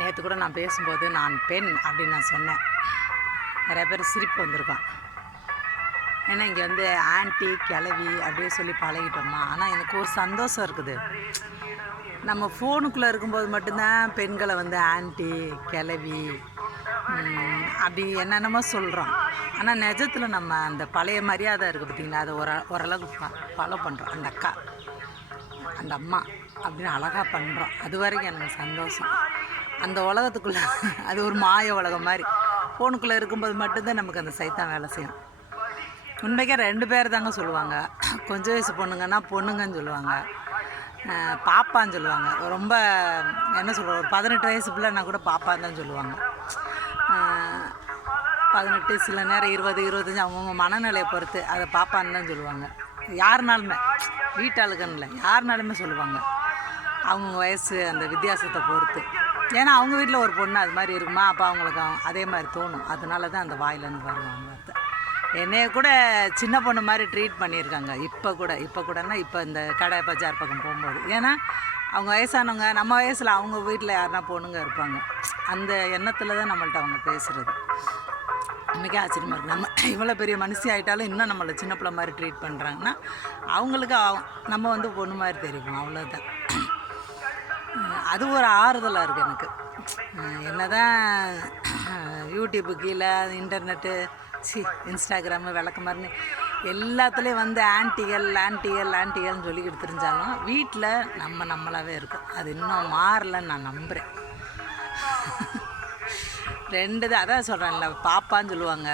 நேற்று கூட நான் பேசும்போது நான் பெண் அப்படின்னு நான் சொன்னேன். நிறைய பேர் சிரிப்பு வந்திருக்கான். ஏன்னா இங்கே வந்து ஆன்ட்டி கிளவி அப்படியே சொல்லி பழகிட்டோமா? ஆனால் எனக்கு ஒரு சந்தோஷம் இருக்குது. நம்ம ஃபோனுக்குள்ளே இருக்கும்போது மட்டும்தான் பெண்களை வந்து ஆன்டி கிளவி அப்படி என்னென்னமோ சொல்கிறோம் ஆனால் நிஜத்தில் நம்ம அந்த பழைய மரியாதை இருக்குது பார்த்தீங்களா அதை ஒரு ஓரளவுக்கு ஃபாலோ பண்ணுறோம் அந்த அக்கா. அந்த அம்மா அப்படின்னு அழகாக பண்ணுறோம் அது வரைக்கும் எனக்கு சந்தோஷம். அந்த உலகத்துக்குள்ளே அது ஒரு மாய உலகம் மாதிரி. ஃபோனுக்குள்ளே இருக்கும்போது மட்டும்தான் நமக்கு அந்த சைத்தான் வேலை செய்யும். உண்மைக்கே ரெண்டு பேர் தாங்க சொல்லுவாங்க. கொஞ்சம் வயசு பொண்ணுங்கன்னா பொண்ணுங்கன்னு சொல்லுவாங்க. பாப்பான்னு சொல்லுவாங்க. ரொம்ப என்ன சொல்கிறது ஒரு பதினெட்டு வயசு பிள்ளைன்னா கூட பாப்பான்னு தான் சொல்லுவாங்க. பதினெட்டு சில நேரம் இருபது இருபத்தஞ்சி அவங்கவுங்க மனநிலையை பொறுத்து அதை பாப்பான்னு தான் சொல்லுவாங்க. யாருனாலுமே வீட்டாளுக்குன்னு இல்லை யாருனாலுமே சொல்லுவாங்க. அவங்க வயசு அந்த வித்தியாசத்தை பொறுத்து. ஏன்னா அவங்க வீட்டில் ஒரு பொண்ணு அது மாதிரி இருக்குமா? அப்போ அவங்களுக்கு அதே மாதிரி தோணும். அதனால தான் அந்த வாயிலேருந்து வருவாங்க வார்த்தை என்னைய கூட சின்ன பொண்ணு மாதிரி ட்ரீட் பண்ணியிருக்காங்க. இப்போ கூட இப்போ கூடனா இப்போ இந்த கடை பஜார் பக்கம் போகும்போது. ஏன்னா அவங்க வயசானவங்க நம்ம வயசில் அவங்க வீட்டில் யாருனா பொண்ணுங்க இருப்பாங்க. அந்த எண்ணத்தில் தான் நம்மள்ட்ட அவங்க பேசுகிறது நமக்கே ஆச்சரியமாக இருக்குது நம்ம இவ்வளோ பெரிய மனுஷி ஆகிட்டாலும் இன்னும் நம்மளை சின்ன பிள்ளை மாதிரி ட்ரீட் பண்ணுறாங்கன்னா அவங்களுக்கு நம்ம வந்து பொண்ணு மாதிரி தெரியும். அவ்வளோதான் அது ஒரு ஆறுதலாக இருக்குது எனக்கு. என்ன தான் யூடியூப்பு கீழே இன்டர்நெட்டு சி இன்ஸ்டாகிராமு விளக்கமாரின்னு எல்லாத்துலேயும் வந்து ஆன்டிகள் ஆன்டிகள் ஆன்டிகள்னு சொல்லிக்கிட்டு தெரிஞ்சாலும் வீட்டில் நம்ம நம்மளாவே இருக்கும். அது இன்னும் மாறலன்னு நான் நம்புகிறேன் ரெண்டு தான் அதான் சொல்கிறேன்ல பாப்பான்னு சொல்லுவாங்க.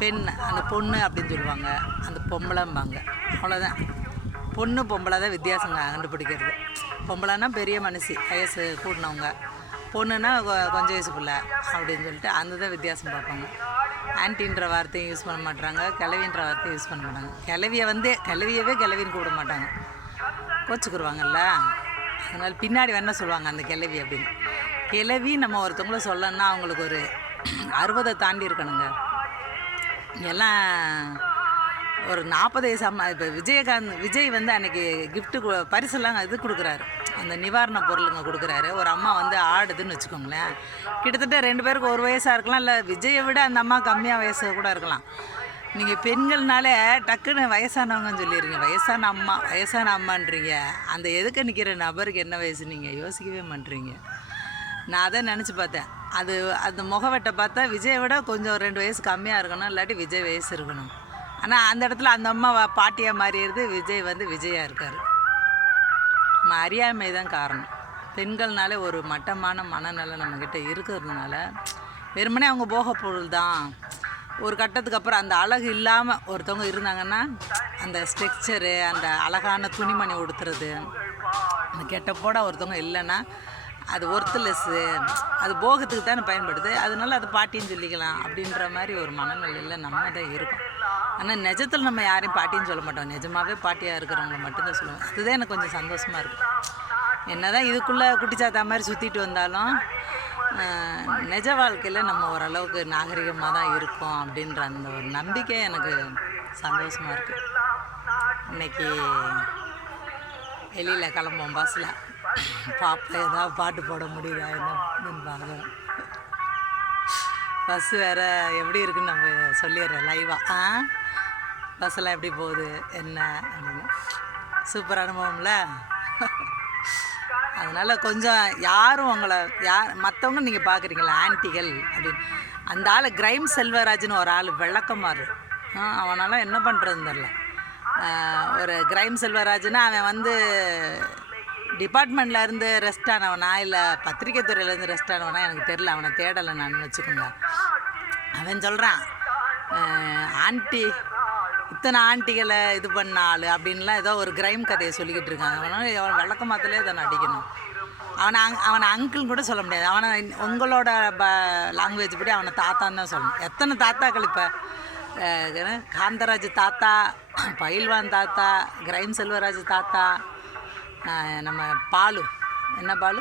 பெண் அந்த பொண்ணு அப்படின்னு சொல்லுவாங்க. அந்த பொம்பளைம்பாங்க. அவ்வளோதான் பொண்ணு பொம்பளை தான் வித்தியாசங்க கண்டுபிடிக்கிறது. பொம்பளைன்னா பெரிய மனுஷி வயசு கூடினவங்க. பொண்ணுன்னா கொஞ்சம் வயசு பிள்ளை அப்படின்னு சொல்லிட்டு அந்த தான் வித்தியாசம் பார்ப்பாங்க. ஆன்ட்டின்ற வார்த்தையும் யூஸ் பண்ண மாட்டாங்க கிளவின்ற வார்த்தையும் யூஸ் பண்ண மாட்டாங்க. கிளவியை வந்து கிளவியவே கிளவின்னு கூப்பிட மாட்டாங்க. கோச்சுக்குருவாங்கல்ல? அதனால் பின்னாடி வேணால் சொல்லுவாங்க அந்த கிளவி அப்படின்னு. கிளவி நம்ம ஒருத்தவங்கள சொல்லணும்னா அவங்களுக்கு ஒரு அறுபதை தாண்டி இருக்கணுங்க. எல்லாம் ஒரு நாற்பது வயசு அம்மா இப்போ விஜயகாந்த் விஜய் வந்து அன்னைக்கு கிஃப்ட்டு பரிசெல்லாம் இது கொடுக்குறாரு. அந்த நிவாரண பொருளுங்க கொடுக்குறாரு. ஒரு அம்மா வந்து ஆடுதுன்னு வச்சுக்கோங்களேன். கிட்டத்தட்ட ரெண்டு பேருக்கு ஒரு வயசாக இருக்கலாம். இல்லை விஜயை விட அந்த அம்மா கம்மியாக வயசு கூட இருக்கலாம். நீங்கள் பெண்கள்னாலே டக்குன்னு வயசானவங்கன்னு சொல்லிடுறீங்க. வயசான அம்மா வயசான அம்மான்றீங்க. அந்த எதுக்கு நிற்கிற நபருக்கு என்ன வயசு நீங்கள் யோசிக்கவே மாட்டீங்க நான் அதை நினச்சி பார்த்தேன். அது அந்த முகவெட்டை பார்த்தா விஜயை விட கொஞ்சம் ரெண்டு வயசு கம்மியாக இருக்கணும் இல்லாட்டி விஜய் வயசு இருக்கணும். ஆனால் அந்த இடத்துல அந்த அம்மா பாட்டியாக மாறிடுது விஜய் வந்து விஜயாக இருக்கார். நம்ம அறியாமை தான் காரணம். பெண்கள்னாலே ஒரு மட்டமான மனநிலை நம்மக்கிட்ட இருக்கிறதுனால வெறுமனே அவங்க போக பொருள் தான். ஒரு கட்டத்துக்கு அப்புறம் அந்த அழகு இல்லாமல் ஒருத்தவங்க இருந்தாங்கன்னா அந்த ஸ்ட்ரக்சரு அந்த அழகான துணிமணி உடுத்துறது அந்த கெட்டப்போட ஒருத்தவங்க இல்லைன்னா அது ஒர்த்லெஸ்ஸு அது போகத்துக்கு தானே பயன்படுது. அதனால அது பாட்டின்னு சொல்லிக்கலாம் அப்படின்ற மாதிரி ஒரு மனநிலையில் நம்ம தான் இருக்கோம். ஆனால் நிஜத்தில் நம்ம யாரையும் பாட்டின்னு சொல்ல மாட்டோம். நிஜமாவே பாட்டியாக இருக்கிறவங்க மட்டும்தான் சொல்லுவோம். அதுதான் எனக்கு கொஞ்சம் சந்தோஷமாக இருக்கும் என்னதான் இதுக்குள்ளே குட்டிச்சாத்தா மாதிரி சுற்றிட்டு வந்தாலும் நிஜ வாழ்க்கையில் நம்ம ஓரளவுக்கு நாகரிகமாக தான் இருக்கோம் அப்படின்ற அந்த ஒரு நம்பிக்கை எனக்கு சந்தோஷமாக இருக்குது இன்றைக்கி வெளியில் கிளம்புவோம் பஸ்ஸில் பாப்பா ஏதாவது பாட்டு போட முடியுதா என்ன அப்படின்னு பார்க்குறோம் பஸ் வேறு எப்படி இருக்குன்னு நம்ம சொல்லிடுறேன் லைவாக ஆ. பஸ்ஸெல்லாம் எப்படி போகுது? என்ன? அப்படின்னு. சூப்பர் அனுபவம்ல? அதனால் கொஞ்சம் யாரும் உங்களை யார் மற்றவங்க நீங்கள் பார்க்குறீங்களா ஆன்டிகள் அப்படின்னு. அந்த ஆள் கிரைம் செல்வராஜ்னு ஒரு ஆள் விளக்கமாறு ஆ, அவனால என்ன பண்ணுறதுன்னு தெரில ஒரு கிரைம் செல்வராஜ்னா அவன் வந்து டிபார்ட்மெண்ட்ல இருந்து ரெஸ்ட் ஆனவனா இல்லை பத்திரிக்கை துறையிலேருந்து ரெஸ்ட் ஆனவனா எனக்கு தெரில அவனை தேடலை நான் வச்சுக்கோங்க. அவன் சொல்கிறான் ஆண்டி இத்தனை ஆண்டிகளை இது பண்ண ஆள் அப்படின்லாம் ஏதோ ஒரு கிரைம் கதையை சொல்லிக்கிட்டு இருக்காங்க. அவனால் அவன் விளக்கமாத்திலே இதை நடிக்கணும் அவனை அங் அவனை அங்கிள்னு கூட சொல்ல முடியாது. அவனை உங்களோட ப லாங்குவேஜ் படி அவனை தாத்தான்னு தான் சொல்லணும். எத்தனை தாத்தாக்கள் இப்போ? காந்தராஜ் தாத்தா பயில்வான் தாத்தா கிரைம் செல்வராஜ் தாத்தா நம்ம பாலு. என்ன பாலு?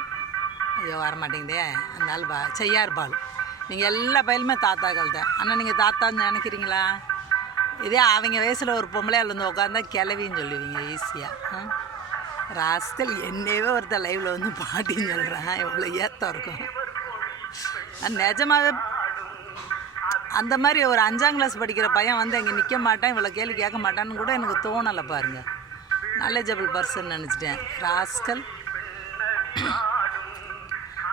ஐயோ வர மாட்டேங்குதே அந்த ஆள் பா செய்யார் பாலு. நீங்கள் எல்லா பயிலுமே தாத்தாக்கள் தான் ஆனால் நீங்கள் தாத்தான்னு நினைக்கிறீங்களா? இதே அவங்க வயசில் ஒரு பொம்பளையால் வந்து உட்காந்தா கிளவின்னு சொல்லுவீங்க ஈஸியாக ராஸ்கல் என்னையவே ஒருத்தர் லைவில் வந்து பாட்டின்னு சொல்கிறான் எவ்வளோ ஏத்தம் இருக்கும். நிஜமாகவே அந்த மாதிரி ஒரு அஞ்சாம் கிளாஸ் படிக்கிற பையன் வந்து இங்கே நிற்க மாட்டான் இவ்வளோ கேள்வி கேட்க மாட்டான்னு கூட எனக்கு தோணலை பாருங்கள் நாலேஜபிள் பர்சன் நினச்சிட்டேன். ராஸ்கல்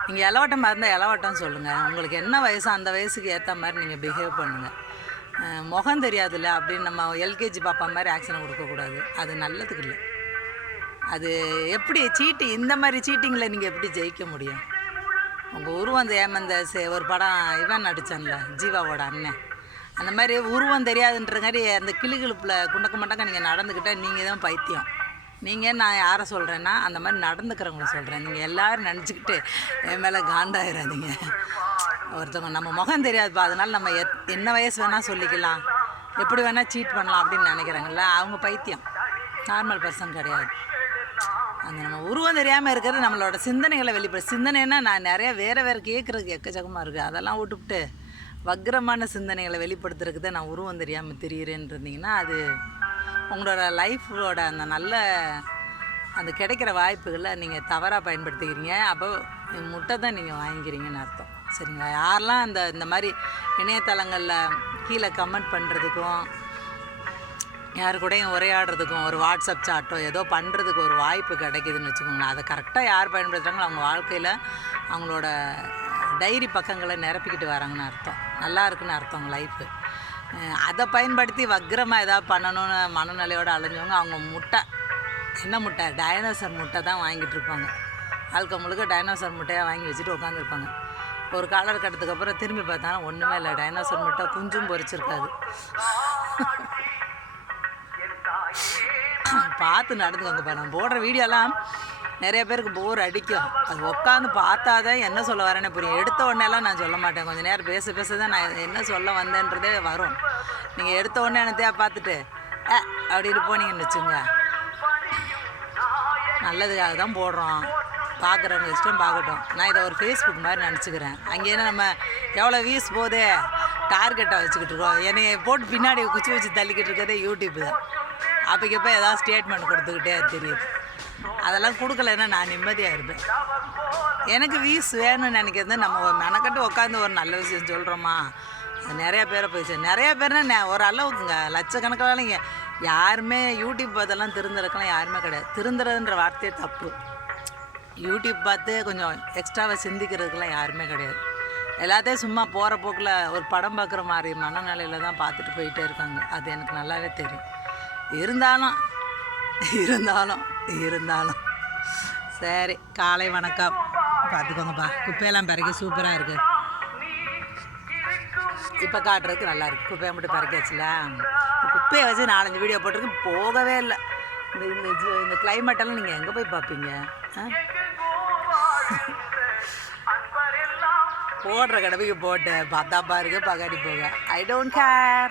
நீங்கள் இலவட்டமாக இருந்தால் இலவட்டம் சொல்லுங்கள் உங்களுக்கு என்ன வயசோ அந்த வயசுக்கு ஏற்ற மாதிரி நீங்கள் பிஹேவ் பண்ணுங்கள் முகம் தெரியாதுல்ல அப்படின்னு நம்ம எல்கேஜி பாப்பா மாதிரி ஆக்ஷன் கொடுக்கக்கூடாது அது நல்லதுக்கு இல்லை. அது எப்படி சீட்டி இந்த மாதிரி சீட்டிங்கில் நீங்கள் எப்படி ஜெயிக்க முடியும்? உங்கள் உருவம் அந்த ஏமந்த சே- ஒரு படம் இவன் நடித்தான்ல ஜீவாவோட அண்ணன். அந்த மாதிரி உருவம் தெரியாதுன்றங்காரி அந்த கிளிகிழப்பில் குண்டக்க மண்டக்க நீங்கள் நடந்துக்கிட்டால் நீங்கள் தான் பைத்தியம். நீங்கள் நான் யாரை சொல்கிறேன்னா அந்த மாதிரி நடந்துக்கிறவங்கள சொல்கிறேன் நீங்கள் எல்லோரும் நினச்சிக்கிட்டு என் மேலே காண்டாயிராதீங்க. ஒருத்தவங்க நம்ம முகம் தெரியாதுப்பா அதனால் நம்ம எத் என்ன வயசு வேணால் சொல்லிக்கலாம். எப்படி வேணால் சீட் பண்ணலாம் அப்படின்னு நினைக்கிறாங்கல்ல அவங்க பைத்தியம். நார்மல் பர்சன் கிடையாது. அந்த நம்ம உருவம் தெரியாமல் இருக்கிறது நம்மளோட சிந்தனைகளை வெளிப்பட சிந்தனைன்னா நான் நிறைய வேறு வேறு கேட்குறதுக்கு எக்கச்சக்கமாக இருக்குது அதெல்லாம் விட்டுவிட்டு வக்ரமான சிந்தனைகளை வெளிப்படுத்துறதுக்கு தான் நான் உருவம் தெரியாமல் தெரியுறேன்னு இருந்தீங்கன்னா அது உங்களோட லைஃபோட அந்த நல்ல அந்த கிடைக்கிற வாய்ப்புகளை நீங்கள் தவறாக பயன்படுத்திக்கிறீங்க. அப்போ முட்டை தான் நீங்கள் வாங்கிக்கிறீங்கன்னு அர்த்தம். சரிங்களா? யாரெல்லாம் அந்த இந்த மாதிரி இணையதளங்களில் கீழே கமெண்ட் பண்ணுறதுக்கும் யார் கூடயும் உரையாடுறதுக்கும் ஒரு வாட்ஸ்அப் சாட்டோ ஏதோ பண்ணுறதுக்கு ஒரு வாய்ப்பு கிடைக்குதுன்னு வச்சுக்கோங்களேன். அதை கரெக்டாக யார் பயன்படுத்துகிறாங்களோ அவங்க வாழ்க்கையில் அவங்களோட டைரி பக்கங்களை நிரப்பிக்கிட்டு வராங்கன்னு அர்த்தம். நல்லா இருக்குன்னு அர்த்தம் அவங்க லைஃபு அதை பயன்படுத்தி வக்ரமாக ஏதாவது பண்ணணும்னு மனநிலையோடு அலைஞ்சவங்க அவங்க முட்டை. என்ன முட்டை? டைனோசர் முட்டை தான் வாங்கிட்டு இருப்பாங்க. வாழ்க்கை முழுக்க டைனோசர் முட்டையாக வாங்கி வச்சுட்டு உட்காந்துருப்பாங்க ஒரு காலகட்டத்துக்கு அப்புறம் திரும்பி பார்த்தா ஒன்றுமே இல்லை. டைனோசர் முட்டை குஞ்சும் பொரிச்சிருக்காது. பார்த்து நடந்துக்கோங்க நான் போடுற வீடியோலாம் நிறைய பேருக்கு போர் அடிக்கும். அது உட்காந்து பார்த்தா தான் என்ன சொல்ல வரேன்னு புரியும். எடுத்த உடனேலாம் நான் சொல்ல மாட்டேன். கொஞ்சம் நேரம் பேச பேச தான் நான் என்ன சொல்ல வந்தேன்றதே வரும். நீங்கள் எடுத்த உடனே என்னத்தையா பார்த்துட்டு ஆ அப்படின்னு போனீங்கன்னு வச்சுங்க. நல்லதுக்காக தான் போடுறோம். பார்க்குறவங்க இஷ்டம் பார்க்கட்டும். நான் இதை ஒரு ஃபேஸ்புக் மாதிரி நினச்சிக்கிறேன். அங்கேயே நம்ம எவ்வளோ வியூஸ் போதே டார்கெட்டாக வச்சுக்கிட்டு இருக்கோம். என்னை போட்டு பின்னாடி குச்சி வச்சு தள்ளிக்கிட்டு இருக்கிறதே யூடியூப் தான். அப்போக்கப்போ ஏதாவது ஸ்டேட்மெண்ட் கொடுத்துக்கிட்டே தெரியுது. அதெல்லாம் கொடுக்கலன்னா நான் நிம்மதியாக இருப்பேன். எனக்கு வீஸ் வேணும்னு நினைக்கிறது நம்ம மெனக்கட்டு உட்காந்து ஒரு நல்ல விஷயம் சொல்கிறோமா அது பேரை போயிடுச்சு நிறையா பேர்னா ஒரு அளவுக்குங்க லட்சக்கணக்கில் இங்கே. யாருமே யூடியூப் பார்த்தெல்லாம் திருந்துறதுக்கெல்லாம் யாருமே கிடையாது. திருந்துறதுன்ற வார்த்தையே தப்பு. யூடியூப் பார்த்து கொஞ்சம் எக்ஸ்ட்ராவாக சிந்திக்கிறதுக்கெல்லாம் யாருமே கிடையாது. எல்லாத்தையும் சும்மா போகிற போக்கில் ஒரு படம் பார்க்குற மாதிரி மனநிலையில் தான் பார்த்துட்டு போயிட்டே இருக்காங்க. அது எனக்கு நல்லாவே தெரியும். இருந்தாலும் இருந்தாலும் இருந்தாலும். சரி காலை வணக்கம். பார்த்துக்கோங்கப்பா. குப்பையெல்லாம் பிறகு சூப்பராக இருக்குது இப்போ காட்டுறதுக்கு நல்லா இருக்கு. குப்பையை மட்டும் பிறக்காச்சுல? குப்பையை வச்சு நாலஞ்சு வீடியோ போட்டிருக்கு போகவே இல்லை. இந்த இந்த இது- இந்த கிளைமேட்டெல்லாம் நீங்கள் எங்கே போய் பார்ப்பீங்க? ஆ? போடுற கடமைக்கு போட்டு பார்த்தா பாருங்க பகாடி போக. I don't care